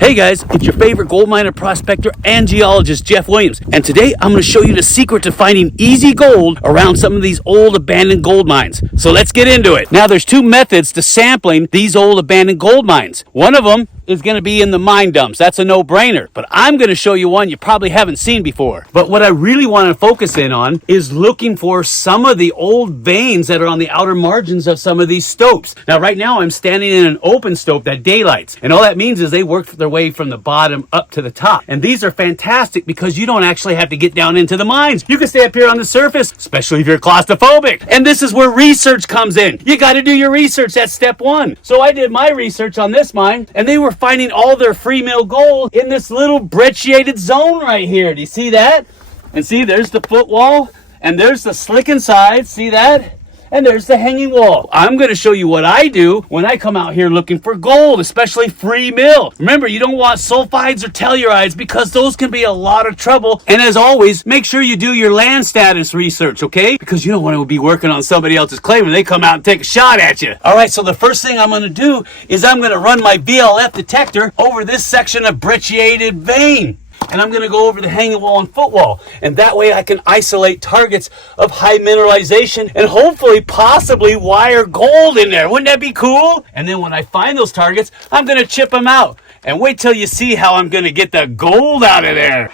Hey guys, it's your favorite gold miner, prospector, and geologist, Jeff Williams. And today I'm going to show you the secret to finding easy gold around some of these old abandoned gold mines. So let's get into it. Now there's two methods to sampling these old abandoned gold mines. One of them is going to be in the mine dumps. That's a no-brainer. But I'm going to show you one you probably haven't seen before. But what I really want to focus in on is looking for some of the old veins that are on the outer margins of some of these stopes. Now right now I'm standing in an open stope that daylights. And all that means is they work their way from the bottom up to the top. And these are fantastic because you don't actually have to get down into the mines. You can stay up here on the surface, especially if you're claustrophobic. And this is where research comes in. You got to do your research. That's step one. So I did my research on this mine, and they were finding all their free mill gold in this little brecciated zone right here. Do you see that? And see, there's the footwall, and there's the slicking side. See that? And there's the hanging wall. I'm going to show you what I do when I come out here looking for gold, especially free mill. Remember, you don't want sulfides or tellurides because those can be a lot of trouble. And as always, make sure you do your land status research, okay? Because you don't want to be working on somebody else's claim and they come out and take a shot at you. All right, so the first thing I'm going to do is I'm going to run my VLF detector over this section of brecciated vein. And I'm going to go over the hanging wall and footwall. And that way I can isolate targets of high mineralization and hopefully possibly wire gold in there. Wouldn't that be cool? And then when I find those targets, I'm going to chip them out. And wait till you see how I'm going to get the gold out of there.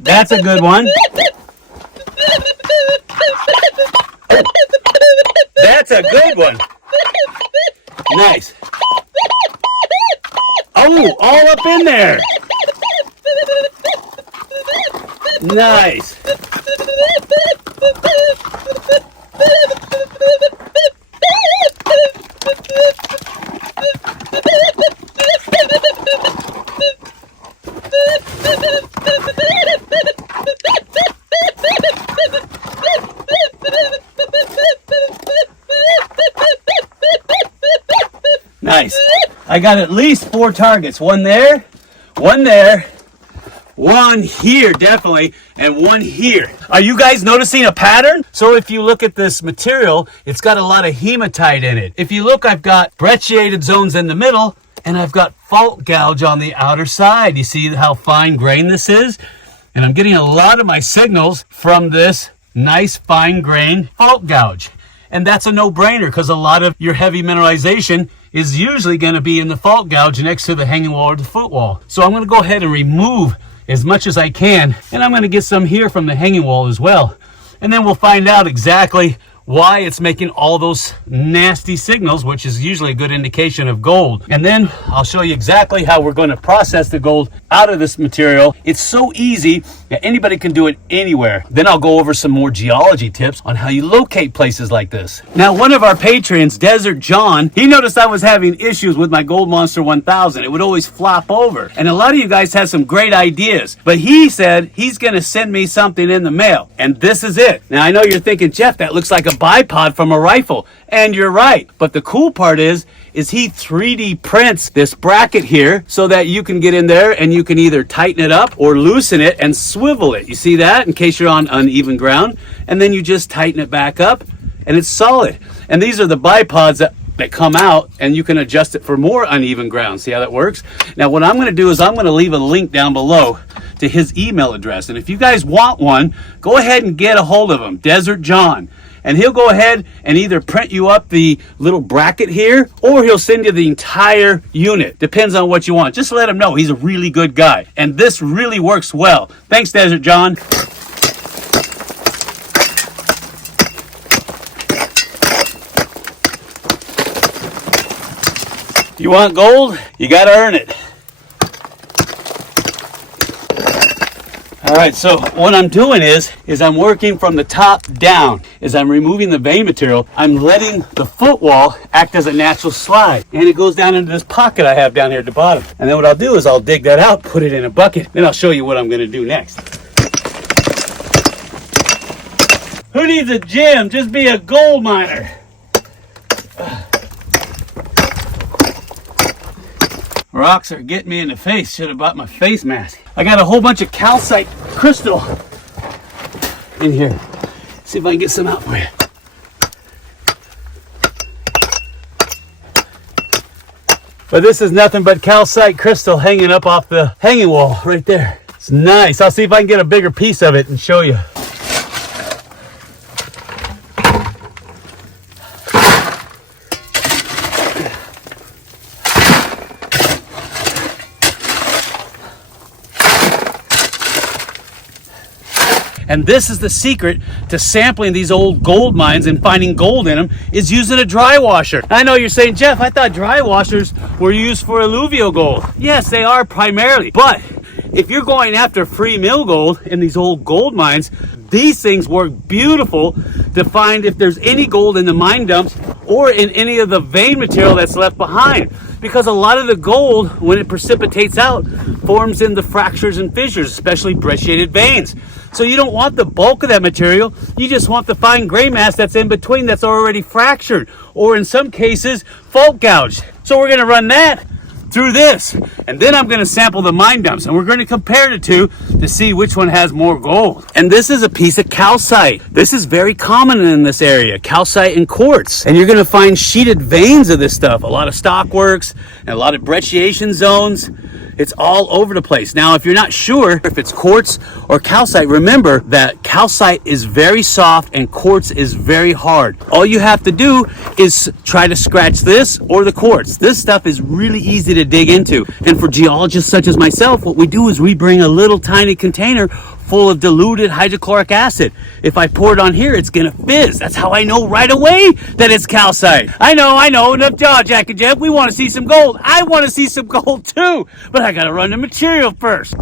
That's a good one. That's a good one. Nice. Oh, all up in there. Nice. Nice. I got at least 4 targets. One there, one here definitely, and one here. Are you guys noticing a pattern? So if you look at this material, it's got a lot of hematite in it. If you look, I've got brecciated zones in the middle, and I've got fault gouge on the outer side. You see how fine grain this is? And I'm getting a lot of my signals from this nice fine grain fault gouge. And that's a no-brainer because a lot of your heavy mineralization is usually going to be in the fault gouge next to the hanging wall or the footwall. So I'm going to go ahead and remove as much as I can, and I'm going to get some here from the hanging wall as well. And then we'll find out exactly why it's making all those nasty signals, which is usually a good indication of gold. And then I'll show you exactly how we're going to process the gold out of this material. It's so easy that anybody can do it anywhere. Then I'll go over some more geology tips on how you locate places like this. Now, one of our patrons, Desert John, he noticed I was having issues with my Gold Monster 1000. It would always flop over. And a lot of you guys had some great ideas, but he said he's going to send me something in the mail. And this is it. Now, I know you're thinking, Jeff, that looks like a bipod from a rifle, and you're right. But the cool part is he 3D prints this bracket here so that you can get in there and you can either tighten it up or loosen it and swivel it. You see that? In case you're on uneven ground, and then you just tighten it back up and it's solid. And these are the bipods that come out, and you can adjust it for more uneven ground. See how that works? Now what I'm going to do is I'm going to leave a link down below to his email address, and if you guys want one, go ahead and get a hold of him, Desert John. And he'll go ahead and either print you up the little bracket here, or he'll send you the entire unit. Depends on what you want. Just let him know. He's a really good guy. And this really works well. Thanks, Desert John. You want gold? You got to earn it. All right, so what I'm doing is I'm working from the top down. As I'm removing the vein material, I'm letting the footwall act as a natural slide. And it goes down into this pocket I have down here at the bottom. And then what I'll do is I'll dig that out, put it in a bucket, then I'll show you what I'm gonna do next. Who needs a gym? Just be a gold miner. Rocks are getting me in the face. Should have bought my face mask. I got a whole bunch of calcite crystal in here. See if I can get some out for you. But this is nothing but calcite crystal hanging up off the hanging wall right there. It's nice. I'll see if I can get a bigger piece of it and show you. And this is the secret to sampling these old gold mines and finding gold in them, is using a dry washer. I know you're saying, Jeff, I thought dry washers were used for alluvial gold. Yes, they are primarily. But if you're going after free mill gold in these old gold mines, these things work beautiful to find if there's any gold in the mine dumps or in any of the vein material that's left behind. Because a lot of the gold, when it precipitates out, forms in the fractures and fissures, especially brecciated veins. So you don't want the bulk of that material, you just want the fine gray mass that's in between that's already fractured, or in some cases, fault gouged. So we're gonna run that through this, and then I'm going to sample the mine dumps, and we're going to compare the two to see which one has more gold. And this is a piece of calcite. This is very common in this area, calcite and quartz. And you're going to find sheeted veins of this stuff, a lot of stockworks and a lot of brecciation zones. It's all over the place. Now, if you're not sure if it's quartz or calcite, remember that calcite is very soft and quartz is very hard. All you have to do is try to scratch this or the quartz. This stuff is really easy to dig into. And for geologists such as myself, what we do is we bring a little tiny container full of diluted hydrochloric acid. If I pour it on here, it's gonna fizz. That's how I know right away that it's calcite. I know, enough jaw, Jack and Jeff. We wanna see some gold. I wanna see some gold too, but I gotta run the material first.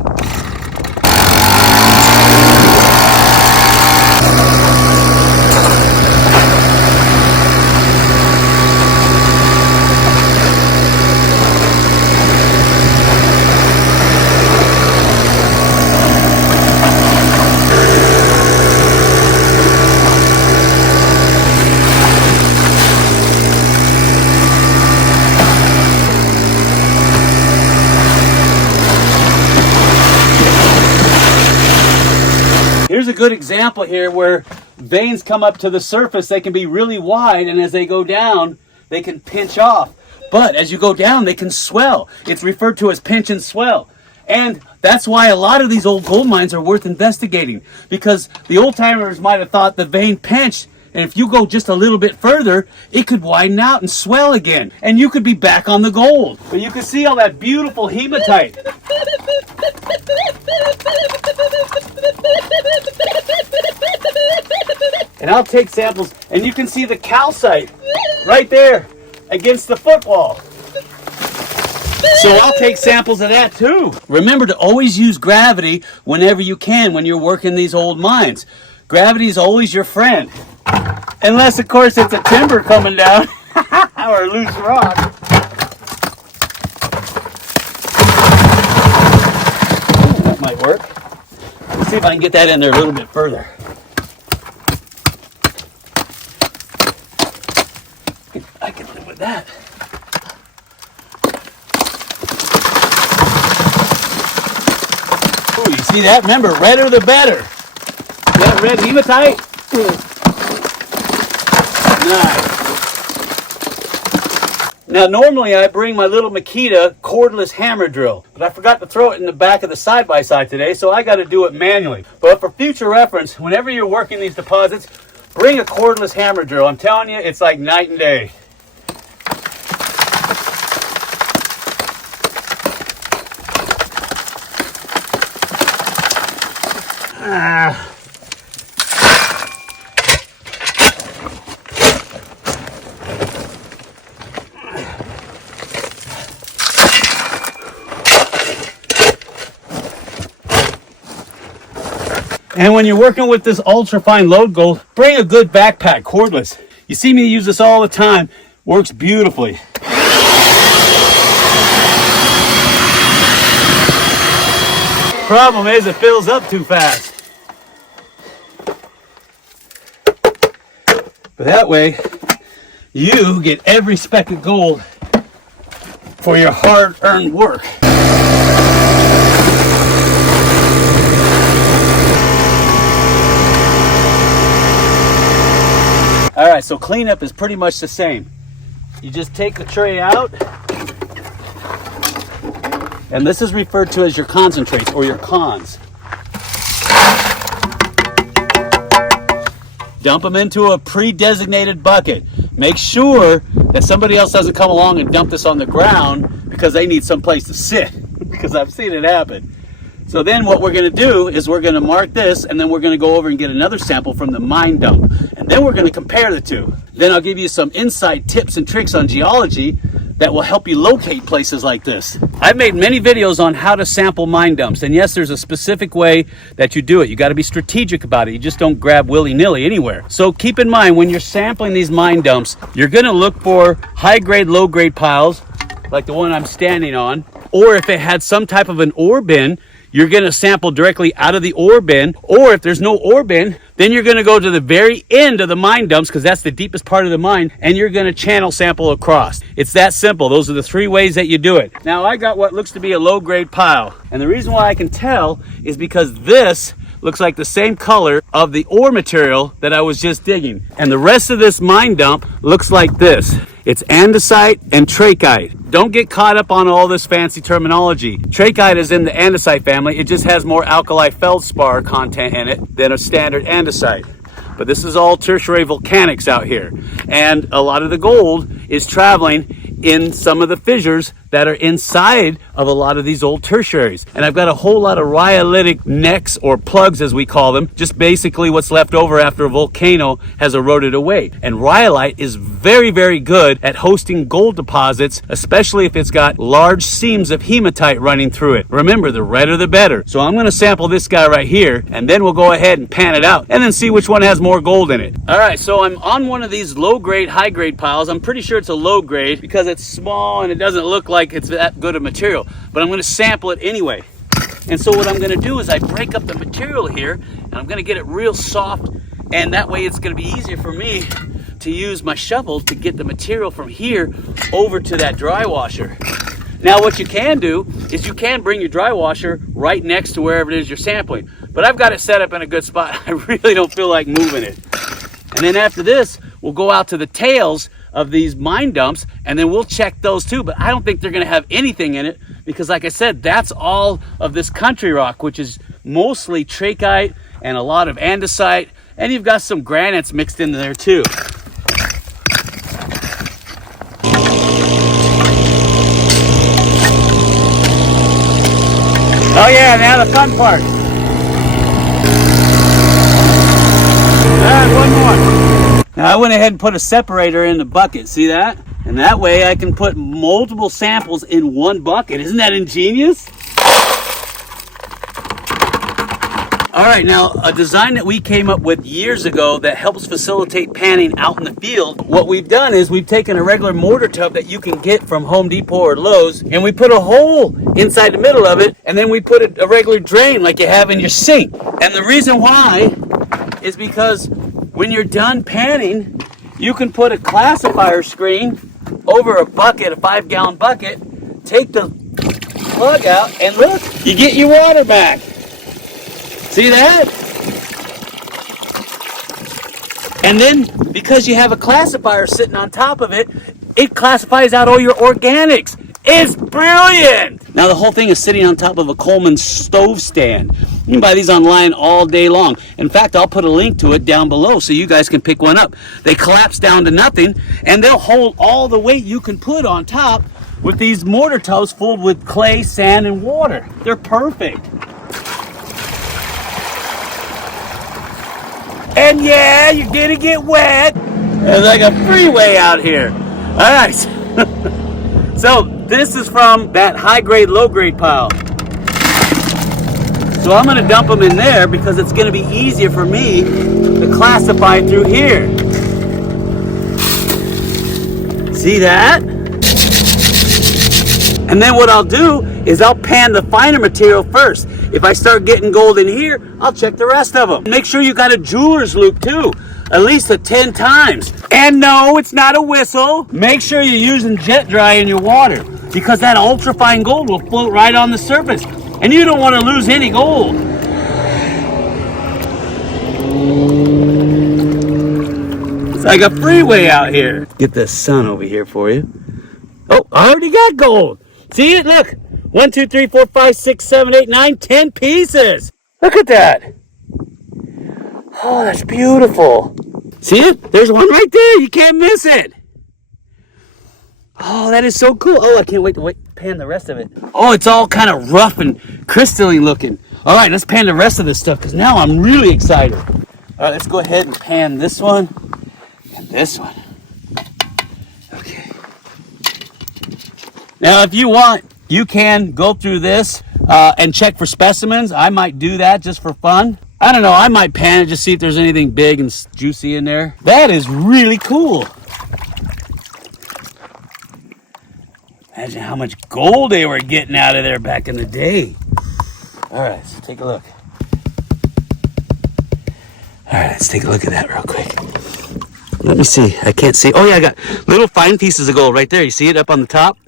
Here's a good example here where veins come up to the surface. They can be really wide, and as they go down, they can pinch off. But as you go down, they can swell. It's referred to as pinch and swell. And that's why a lot of these old gold mines are worth investigating, because the old timers might have thought the vein pinched, and if you go just a little bit further, it could widen out and swell again, and you could be back on the gold. But you can see all that beautiful hematite. And I'll take samples, and you can see the calcite right there against the footwall. So I'll take samples of that too. Remember to always use gravity whenever you can when you're working these old mines. Gravity is always your friend. Unless, of course, it's a timber coming down or a loose rock. Ooh, that might work. Let's see if I can get that in there a little bit further. I can live with that. Ooh, you see that? Remember, redder the better. That red hematite? Nice. Now, normally I bring my little Makita cordless hammer drill, but I forgot to throw it in the back of the side-by-side today, so I got to do it manually. But for future reference, whenever you're working these deposits, bring a cordless hammer drill. I'm telling you, it's like night and day. And when you're working with this ultra fine lode gold, bring a good backpack, cordless. You see me use this all the time. Works beautifully. Problem is, it fills up too fast. But that way, you get every speck of gold for your hard-earned work. All right, so cleanup is pretty much the same. You just take the tray out, and this is referred to as your concentrates or your cons. Dump them into a pre-designated bucket. Make sure that somebody else doesn't come along and dump this on the ground because they need some place to sit, because I've seen it happen. So then what we're going to do is we're going to mark this, and then we're going to go over and get another sample from the mine dump. And then we're going to compare the two. Then I'll give you some inside tips and tricks on geology that will help you locate places like this. I've made many videos on how to sample mine dumps. And yes, there's a specific way that you do it. You got to be strategic about it. You just don't grab willy-nilly anywhere. So keep in mind, when you're sampling these mine dumps, you're going to look for high-grade, low-grade piles, like the one I'm standing on. Or if it had some type of an ore bin, you're going to sample directly out of the ore bin. Or if there's no ore bin, then you're going to go to the very end of the mine dumps, because that's the deepest part of the mine, and you're going to channel sample across. It's that simple. Those are the three ways that you do it. Now, I got what looks to be a low-grade pile, and the reason why I can tell is because this looks like the same color of the ore material that I was just digging. And the rest of this mine dump looks like this. It's andesite and trachyte. Don't get caught up on all this fancy terminology. Trachyte is in the andesite family. It just has more alkali feldspar content in it than a standard andesite. But this is all tertiary volcanics out here. And a lot of the gold is traveling in some of the fissures that are inside of a lot of these old tertiaries. And I've got a whole lot of rhyolitic necks, or plugs as we call them, just basically what's left over after a volcano has eroded away. And rhyolite is very, very good at hosting gold deposits, especially if it's got large seams of hematite running through it. Remember, the redder the better. So I'm going to sample this guy right here, and then we'll go ahead and pan it out and then see which one has more gold in it. All right, so I'm on one of these low-grade, high-grade piles. I'm pretty sure it's a low-grade because it's small and it doesn't look like it's that good of material, but I'm going to sample it anyway. And so what I'm going to do is I break up the material here, and I'm going to get it real soft, and that way it's going to be easier for me to use my shovel to get the material from here over to that dry washer. Now what you can do is you can bring your dry washer right next to wherever it is you're sampling, but I've got it set up in a good spot. I really don't feel like moving it. And then after this, we'll go out to the tails of these mine dumps, and then we'll check those too. But I don't think they're going to have anything in it, because like I said, that's all of this country rock, which is mostly trachyte and a lot of andesite, and you've got some granites mixed in there too. Oh yeah, now the fun part. One more. Now I went ahead and put a separator in the bucket, see that? And that way I can put multiple samples in one bucket. Isn't that ingenious? All right, now a design that we came up with years ago that helps facilitate panning out in the field. What we've done is we've taken a regular mortar tub that you can get from Home Depot or Lowe's, and we put a hole inside the middle of it, and then we put a regular drain like you have in your sink. And the reason why is because when you're done panning, you can put a classifier screen over a bucket, a 5-gallon bucket, take the plug out, and look, you get your water back. See that? And then, because you have a classifier sitting on top of it, it classifies out all your organics. It's brilliant! Now the whole thing is sitting on top of a Coleman stove stand. You can buy these online all day long. In fact, I'll put a link to it down below so you guys can pick one up. They collapse down to nothing, and they'll hold all the weight you can put on top with these mortar tubs filled with clay, sand, and water. They're perfect. And yeah, you're gonna get wet. There's like a freeway out here. All right. So this is from that high-grade, low-grade pile. So I'm gonna dump them in there because it's gonna be easier for me to classify through here. See that? And then what I'll do is I'll pan the finer material first. If I start getting gold in here, I'll check the rest of them. Make sure you got a jeweler's loupe too, at least 10 times. And no, it's not a whistle. Make sure you're using jet dry in your water. because that ultrafine gold will float right on the surface. And you don't want to lose any gold. It's like a freeway out here. Get the sun over here for you. Oh, I already got gold. See it? Look. 1, 2, 3, 4, 5, 6, 7, 8, 9, 10 pieces. Look at that. Oh, that's beautiful. See it? There's one right there. You can't miss it. Oh, that is so cool. Oh, I can't wait to pan the rest of it. Oh, it's all kind of rough and crystalline looking. All right, let's pan the rest of this stuff because now I'm really excited. All right, let's go ahead and pan this one and this one. Okay. Now, if you want, you can go through this and check for specimens. I might do that just for fun. I don't know. I might pan it, just see if there's anything big and juicy in there. That is really cool. Imagine how much gold they were getting out of there back in the day. All right, let's take a look. All right, let's take a look at that real quick. Let me see. I can't see. Oh, yeah, I got little fine pieces of gold right there. You see it up on the top?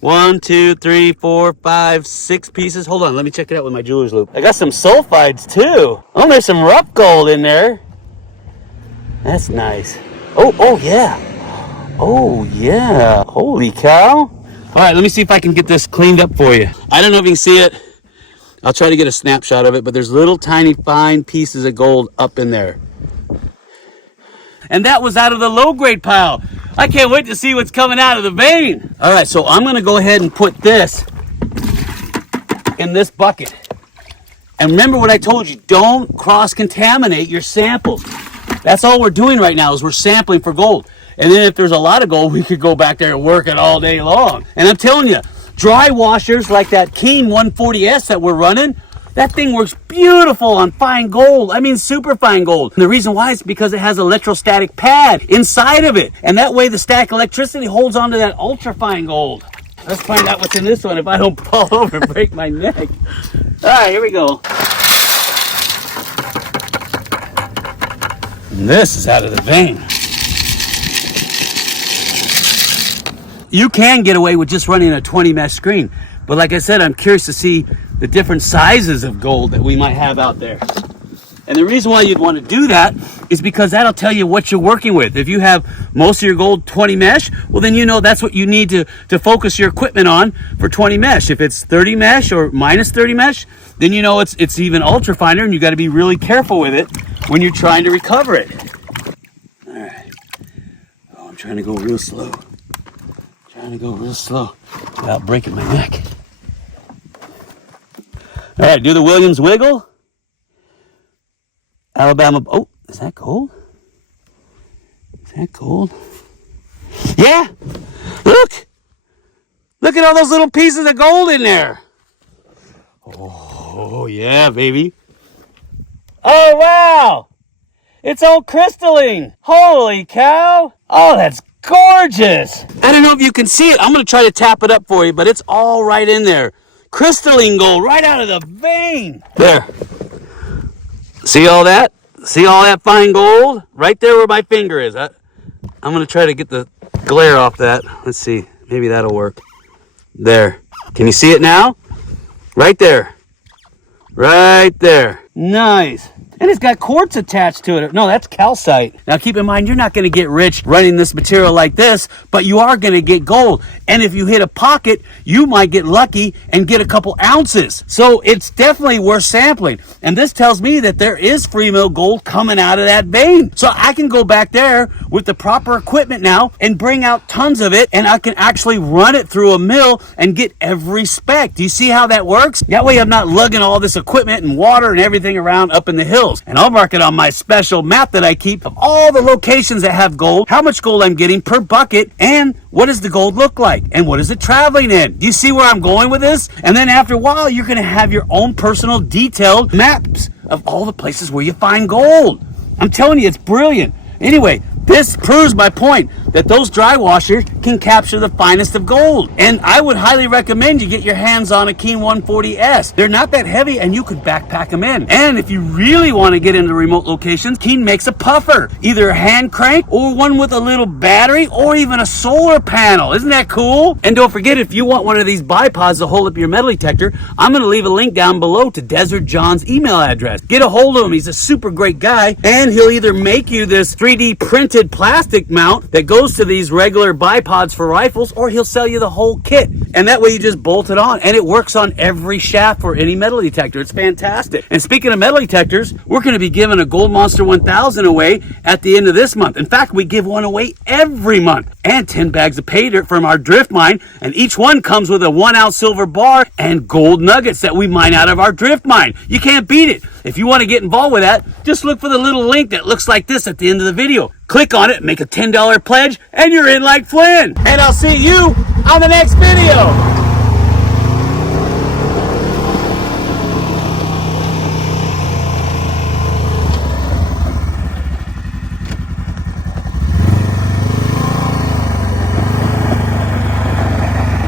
1, 2, 3, 4, 5, 6 pieces. Hold on, let me check it out with my jeweler's loupe. I got some sulfides too. Oh, there's some rough gold in there. That's nice. Oh yeah. Oh yeah. Holy cow. All right, let me see if I can get this cleaned up for you. I don't know if you can see it. I'll try to get a snapshot of it, but there's little tiny fine pieces of gold up in there. And that was out of the low grade pile. I can't wait to see what's coming out of the vein. All right, so I'm gonna go ahead and put this in this bucket. And remember what I told you, don't cross-contaminate your samples. That's all we're doing right now is we're sampling for gold. And then if there's a lot of gold, we could go back there and work it all day long. And I'm telling you, dry washers like that Keen 140S that we're running, that thing works beautiful on fine gold. I mean, super fine gold. And the reason why is because it has an electrostatic pad inside of it. And that way the static electricity holds onto that ultra fine gold. Let's find out what's in this one if I don't fall over and break my neck. All right, here we go. And this is out of the vein. You can get away with just running a 20 mesh screen. But like I said, I'm curious to see the different sizes of gold that we might have out there. And the reason why you'd want to do that is because that'll tell you what you're working with. If you have most of your gold 20 mesh, well then you know that's what you need to focus your equipment on for 20 mesh. If it's 30 mesh or minus 30 mesh, then you know it's even ultra finer and you got to be really careful with it when you're trying to recover it. All right. Oh, I'm trying to go real slow. Trying to go real slow without breaking my neck. All right, do the Williams wiggle. Alabama. Oh, is that gold? Is that gold? Yeah. Look. Look at all those little pieces of gold in there. Oh, yeah, baby. Oh, wow. It's all crystalline. Holy cow. Oh, that's gorgeous. I don't know if you can see it. I'm going to try to tap it up for you, but it's all right in there. Crystalline gold right out of the vein. There. See all that? See all that fine gold? Right there where my finger is. I'm going to try to get the glare off that. Let's see. Maybe that'll work. There. Can you see it now? Right there. Right there. Nice. And it's got quartz attached to it. No, that's calcite. Now keep in mind, you're not going to get rich running this material like this, but you are going to get gold. And if you hit a pocket, you might get lucky and get a couple ounces. So it's definitely worth sampling. And this tells me that there is free mill gold coming out of that vein. So I can go back there with the proper equipment now and bring out tons of it, and I can actually run it through a mill and get every speck. Do you see how that works? That way I'm not lugging all this equipment and water and everything around up in the hills. And I'll mark it on my special map that I keep of all the locations that have gold, how much gold I'm getting per bucket, and what does the gold look like, and what is it traveling in. Do you see where I'm going with this? And then after a while, you're going to have your own personal detailed maps of all the places where you find gold. I'm telling you, it's brilliant. Anyway, This proves my point that those dry washers can capture the finest of gold. And I would highly recommend you get your hands on a Keen 140S. They're not that heavy and you could backpack them in. And if you really want to get into remote locations, Keen makes a puffer, either a hand crank or one with a little battery or even a solar panel. Isn't that cool? And don't forget, if you want one of these bipods to hold up your metal detector, I'm going to leave a link down below to Desert John's email address. Get a hold of him. He's a super great guy, and he'll either make you this 3D printed plastic mount that goes to these regular bipods for rifles, or he'll sell you the whole kit. And that way you just bolt it on, and it works on every shaft for any metal detector. It's fantastic. And speaking of metal detectors, we're going to be giving a Gold Monster 1000 away at the end of this month. In fact, we give one away every month. And 10 bags of pay dirt from our drift mine, and each one comes with a 1 ounce silver bar and gold nuggets that we mine out of our drift mine. You can't beat it. If you want to get involved with that, just look for the little link that looks like this at the end of the video. Click on it, make a $10 pledge, and you're in like Flynn. And I'll see you on the next video.